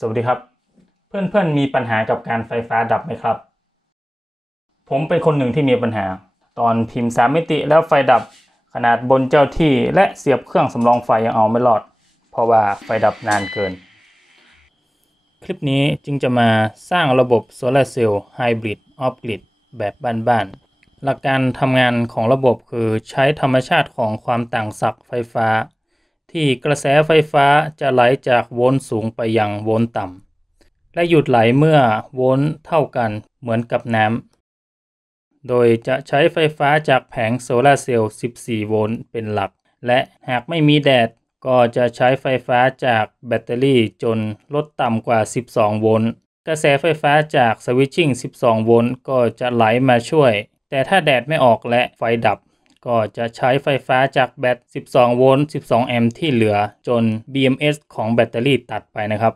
สวัสดีครับเพื่อนๆมีปัญหากับการไฟฟ้าดับไหมครับผมเป็นคนหนึ่งที่มีปัญหาตอนพิมพ์3 มิติแล้วไฟดับขนาดบนเจ้าที่และเสียบเครื่องสำรองไฟยังเอาไม่รอดเพราะว่าไฟดับนานเกินคลิปนี้จึงจะมาสร้างระบบโซลาร์เซลล์ไฮบริดออฟกริดแบบบ้านๆหลักการทำงานของระบบคือใช้ธรรมชาติของความต่างศักย์ไฟฟ้าที่กระแสไฟฟ้าจะไหลจากโวลต์สูงไปยังโวลต์ต่ำและหยุดไหลเมื่อโวลต์เท่ากันเหมือนกับน้ำโดยจะใช้ไฟฟ้าจากแผงโซลาร์เซลล์14 โวลต์เป็นหลักและหากไม่มีแดดก็จะใช้ไฟฟ้าจากแบตเตอรี่จนลดต่ำกว่า12 โวลต์กระแสไฟฟ้าจากสวิตชิ่ง12 โวลต์ก็จะไหลมาช่วยแต่ถ้าแดดไม่ออกและไฟดับก็จะใช้ไฟฟ้าจากแบต12 โวลต์12 แอมป์ที่เหลือจน BMS ของแบตเตอรี่ตัดไปนะครับ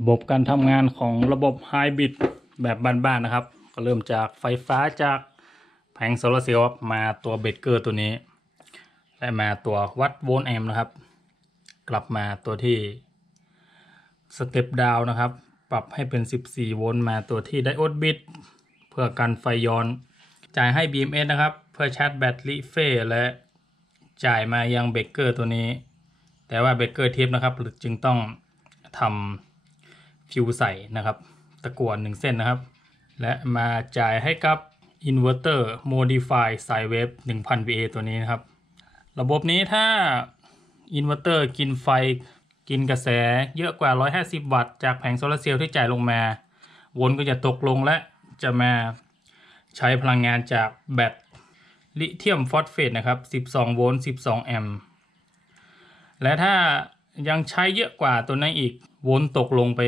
ระบบการทำงานของระบบไฮบริดแบบบ้านๆนะครับก็เริ่มจากไฟฟ้าจากแผงโซลาร์เซลล์มาตัวเบรกเกอร์ตัวนี้และมาตัววัดโวลต์แอมป์นะครับกลับมาตัวที่สเต็ปดาวนะครับปรับให้เป็น14โวลต์มาตัวที่ไดโอดบิตเพื่อกันไฟย้อนจ่ายให้ BMS นะครับเพื่อชาร์จแบตลิเฟ่และจ่ายมายังเบรกเกอร์ตัวนี้แต่ว่าเบรกเกอร์ทิปนะครับจึงต้องทำฟิวใส่นะครับตะกั่ว1เส้นนะครับและมาจ่ายให้กับอินเวอร์เตอร์ Modify Sine Wave 1000 VA ตัวนี้นะครับระบบนี้ถ้าอินเวอร์เตอร์กินไฟกินกระแสเยอะกว่า150วัตต์จากแผงโซลาร์เซลล์ที่จ่ายลงมาโวลต์ก็จะตกลงและจะมาใช้พลังงานจากแบตลิเธียมฟอสเฟตนะครับ12โวลต์12แอมป์และถ้ายังใช้เยอะกว่าตัวนั้นอีกโวลต์ตกลงไป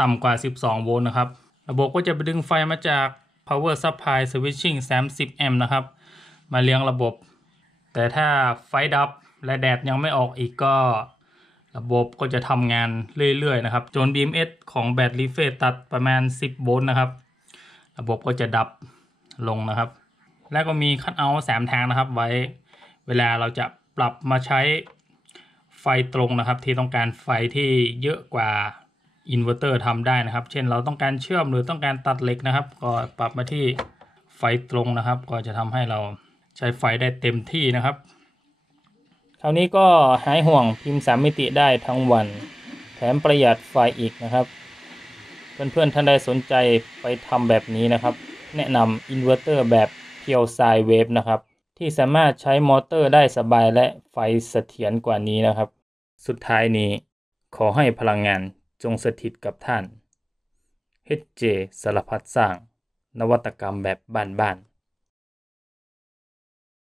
ต่ำกว่า12โวลต์นะครับระบบก็จะไปดึงไฟมาจาก Power Supply Switching 30แอมป์นะครับมาเลี้ยงระบบแต่ถ้าไฟดับและแดดยังไม่ออกอีกก็ระบบก็จะทำงานเรื่อยๆนะครับจน BMS ของแบตลิเฟ่ตัดประมาณ10โวลต์นะครับระบบก็จะดับลงนะครับแล้วก็มีคัทเอาท์3ทางนะครับไว้เวลาเราจะปรับมาใช้ไฟตรงนะครับที่ต้องการไฟที่เยอะกว่าอินเวอร์เตอร์ทำได้นะครับเช่นเราต้องการเชื่อมหรือต้องการตัดเหล็กนะครับก็ปรับมาที่ไฟตรงนะครับก็จะทำให้เราใช้ไฟได้เต็มที่นะครับคราวนี้ก็หายห่วงพิมพ์3มิติได้ทั้งวันแถมประหยัดไฟอีกนะครับเพื่อนๆท่านใดสนใจไปทำแบบนี้นะครับแนะนำอินเวอร์เตอร์แบบเพียวไซน์เวฟนะครับที่สามารถใช้มอเตอร์ได้สบายและไฟเสถียรกว่านี้นะครับสุดท้ายนี้ขอให้พลังงานจงสถิตกับท่าน HJ สารพัดสร้างนวัตกรรมแบบบ้านๆ